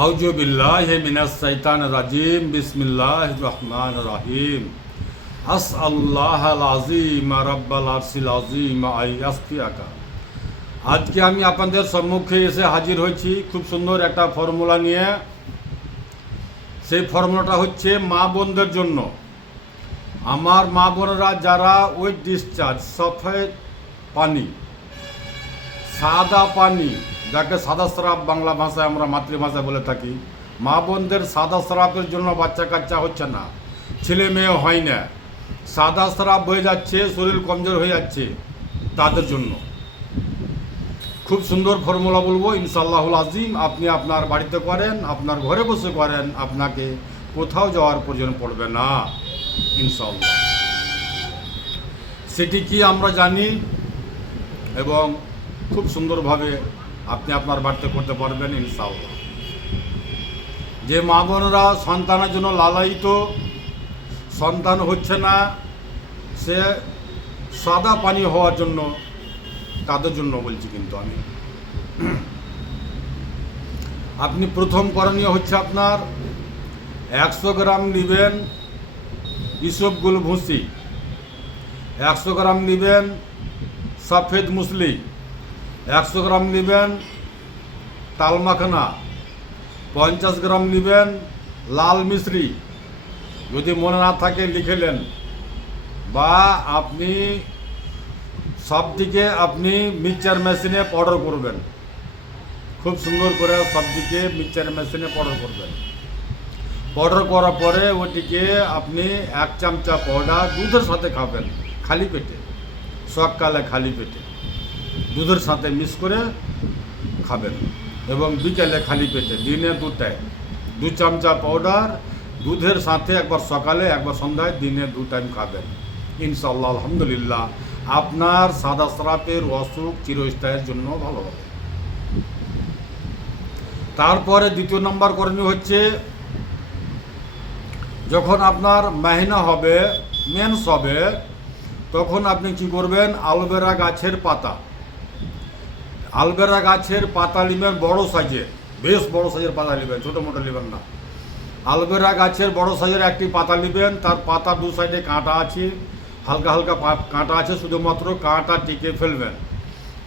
আউযু বিল্লাহি মিনাশ শাইতানির রাজিম বিসমিল্লাহির রহমানির রহিম আসআলুল্লাহাল আযীম রাব্বাল আরশিল আযীম আইয়াসতিয়াকা। আজকে আমি আপনাদের সম্মুখে এসে হাজির হয়েছি খুব সুন্দর একটা ফর্মুলা নিয়ে। সেই ফর্মুলাটা হচ্ছে মা বোনদের জন্য। আমার মা বোনেরা যারা ওয়েট ডিসচার্জ, সফেদ পানি, সাদা পানি, যাকে সাদা স্রাব বাংলা ভাষায় আমরা মাতৃভাষায় বলে থাকি, মা বোনদের সাদা স্রাবের জন্য বাচ্চা কাচ্চা হচ্ছে না, ছেলে মেয়ে হয় না, সাদা স্রাব হয়ে যাচ্ছে, শরীর কমজোর হয়ে যাচ্ছে, তাদের জন্য খুব সুন্দর ফর্মুলা বলবো ইনশাআল্লাহুল আযীম। আপনি আপনার বাড়িতে করেন, আপনার ঘরে বসে করেন, আপনাকে কোথাও যাওয়ার প্রয়োজন পড়বে না ইনশাআল্লাহ। সেটি কি আমরা জানি এবং খুব সুন্দরভাবে আপনি আপনার বাড়িতে করতে পারবেন ইনশাআল্লাহ। যে মা বোনেরা সন্তানের জন্য লালায়িত, সন্তান হচ্ছে না, সে সাদা পানি হওয়ার জন্য, তাদের জন্য বলছি। কিন্তু আপনি প্রথম করণীয় হচ্ছে আপনার 100 গ্রাম নেবেন ইসবগুল ভুসি, 100 গ্রাম নেবেন সফেদ মুসলি, 100 গ্রাম নেবেন তাল মাখনা, 50 গ্রাম নেবেন লাল মিশ্রি। যদি মনে না থাকে লিখেলেন, বা আপনি সবদিকে আপনি মিক্সচার মেশিনে পাউডার করবেন, খুব সুন্দর করে সবদিকে মিক্সচার মেশিনে পাউডার করবেন। পাউডার করার পরে ওটিকে আপনি 1 চামচা পাউডার দুধের সাথে খাবেন, খালি পেটে, সকালে খালি পেটে দুধের সাথে মিক্স করে খাবেন, এবং বিকেলে খালি পেটে দিনে 2 টাইম 2 চামচা পাউডার দুধের সাথে, একবার সকালে একবার সন্ধ্যায়, দিনে 2 টাইম খাবেন ইনশাআল্লাহ। আলহামদুলিল্লাহ, আপনার সাদা স্রাবের অসুখ চিরস্থায়ের জন্য ভালো হবে। তারপরে দ্বিতীয় নম্বর করণীয় হচ্ছে, যখন আপনার মাহিনা হবে, মেন্স হবে, তখন আপনি কি করবেন, অ্যালোভেরা গাছের পাতা, অ্যালোভেরা গাছের পাতা নেবেন বড় সাইজের, বেশ বড় সাইজের পাতা নেবেন, ছোটো মোটো নেবেন না। অ্যালোভেরা গাছের বড় সাইজের একটি পাতা নেবেন, তার পাতা 2 সাইডে কাঁটা আছে, হালকা হালকা কাঁটা আছে, শুধুমাত্র কাঁটা টিকে ফেলবেন।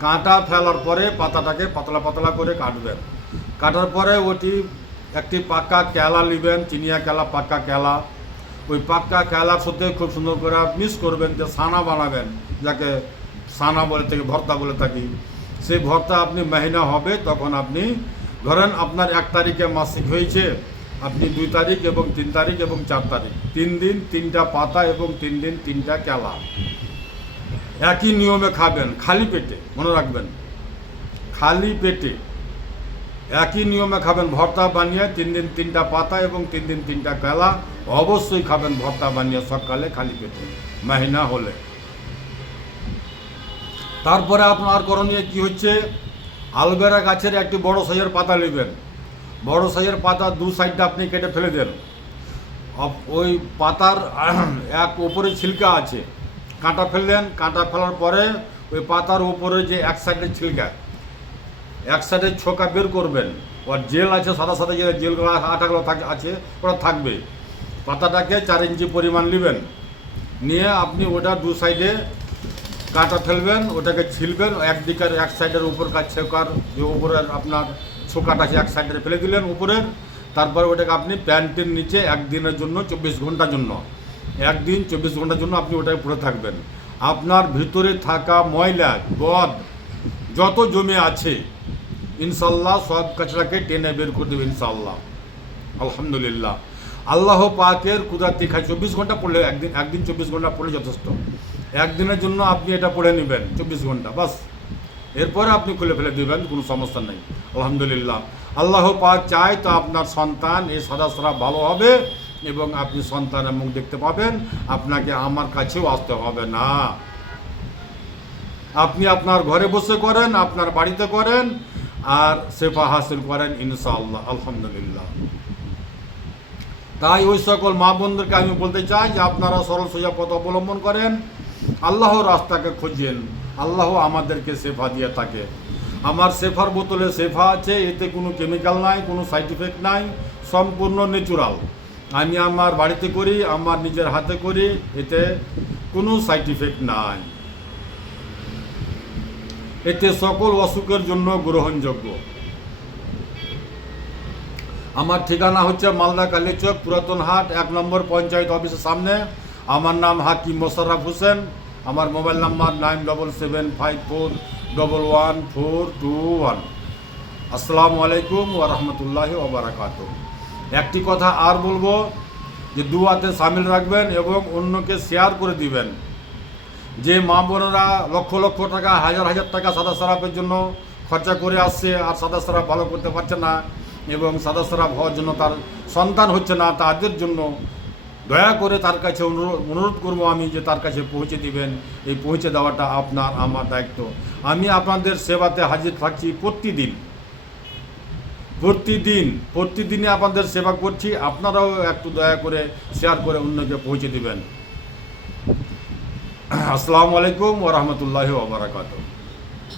কাঁটা ফেলার পরে পাতাটাকে পাতলা পাতলা করে কাটবেন। কাটার পরে ওটি একটি পাক্কা কেলা নেবেন, চিনিয়া কেলা, পাক্কা কেলা। ওই পাক্কা কেলার সাথে খুব সুন্দর করে মিক্স করবেন, যে সানা বানাবেন, যাকে সানা বলে থাকি, ভর্তা বলে থাকি। সেই ভর্তা আপনি মাহিনা হবে তখন আপনি ধরেন আপনার 1 তারিখে মাসিক হয়েছে, আপনি 2 তারিখ এবং 3 তারিখ এবং 4 তারিখ 3 দিন 3টা পাতা এবং 3 দিন 3টা কেলা একই নিয়মে খাবেন, খালি পেটে, মনে রাখবেন, খালি পেটে একই নিয়মে খাবেন। ভর্তা বানিয়ে 3 দিন 3টা পাতা এবং 3 দিন 3টা কেলা অবশ্যই খাবেন, ভর্তা বানিয়ে সকালে খালি পেটে মাহিনা হলে। তারপরে আপনার করণীয় কি হচ্ছে, অ্যালোভেরা গাছের একটি বড় সাইজের পাতা নেবেন, বড় সাইজের পাতা 2 সাইডটা আপনি কেটে ফেলে দেন। ওই পাতার এক উপরে ছিলকা আছে, কাঁটা ফেললেন, কাঁটা ফেলার পরে ওই পাতার উপরে যে এক সাইডের ছিলকা, এক সাইডের ছোকা বের করবেন। ওর জেল আছে, সাদা সাদা যে জেলগুলো আটাগুলো আছে, ওটা থাকবে। পাতাটাকে 4 ইঞ্চি পরিমাণ নেবেন, নিয়ে আপনি ওটা 2 সাইডে কাঁটা ফেলবেন, ওটাকে ছিলবেন, একদিকের এক সাইডের উপর ছোকার যে উপরের আপনার ছোকাটা আছে এক সাইডে ফেলে দিলেন উপরের। তারপরে ওটাকে আপনি প্যান্টের নিচে 1 দিনের জন্য 24 ঘন্টার জন্য, 1 দিন 24 ঘন্টার জন্য আপনি ওটাকে পরে থাকবেন। আপনার ভিতরে থাকা ময়লা বদ যত জমে আছে ইনশাআল্লাহ সব কাচড়াকে টেনে বের করে দেবে ইনশাআল্লাহ। আলহামদুলিল্লাহ, আল্লাহ পাকের কুদরতি খায়। 24 ঘন্টা পড়লে, একদিন 24 ঘন্টা পড়লে যথেষ্ট। 1 দিনের জন্য আপনি এটা পড়ে নেবেন 24 ঘন্টা বাস, এরপরে আপনি খুলে ফেলে দেবেন, কোনো সমস্যা নেই। আলহামদুলিল্লাহ, আল্লাহ পাক চায় তো আপনার সন্তান এই সাদা স্রাব ভালো হবে এবং আপনি সন্তানের মুখ দেখতে পাবেন, আপনাকে আমার কাছেও আসতে হবে না। আপনি আপনার ঘরে বসে করেন, আপনার বাড়িতে করেন, আর শেফা হাসিল করেন ইনশাআল্লাহ। আলহামদুলিল্লাহ, তাই ওই সকল মা বোনদেরকে আমি বলতে চাই যে আপনারা সরল সোজা পথ অবলম্বন করেন, আল্লাহর রাস্তাকে খুঁজেন, আল্লাহ আমাদেরকে শেফা দিয়ে থাকে। আমার সেফার বোতলে সেফা আছে, এতে কোনো কেমিক্যাল নাই, কোনো সাইড ইফেক্ট নাই, সম্পূর্ণ ন্যাচুরাল। আমি আমার বাড়িতে করি, আমার নিজের হাতে করি, এতে কোনো সাইড ইফেক্ট নাই। এতে সকল অসুখের জন্য গ্রহণযোগ্য। আমার ঠিকানা হচ্ছে মালদা কালীচক পুরাতন হাট 1 নম্বর পঞ্চায়েত অফিসের সামনে। আমার নাম হাকিম মোশাররফ হোসেন। আমার মোবাইল নাম্বার 9775411421। আসসালামু আলাইকুম ওয়া রাহমাতুল্লাহি ওয়া বারাকাতুহু। একটি কথা আর বলবো যে দুয়াতে সামিল রাখবেন এবং অন্যকে শেয়ার করে দিবেন। যে মা বোনেরা লক্ষ লক্ষ টাকা, হাজার হাজার টাকা সাদা সারাপের জন্য খরচা করে আসছে আর সাদা সারাপ ভালো করতে পারছে না এবং সাদা সারাপ হওয়ার জন্য তার সন্তান হচ্ছে না, তাদের জন্য দয়া করে তার কাছে অনুরোধ করবো আমি যে তার কাছে পৌঁছে দিবেন। এই পৌঁছে দেওয়াটা আপনার আমার দায়িত্ব। আমি আপনাদের সেবাতে হাজির থাকছি প্রতিদিনে আপনাদের সেবা করছি। আপনারাও একটু দয়া করে শেয়ার করে অন্যকে পৌঁছে দিবেন। আসসালামু আলাইকুম ওয়া রাহমাতুল্লাহি ওয়া বারাকাতুহু।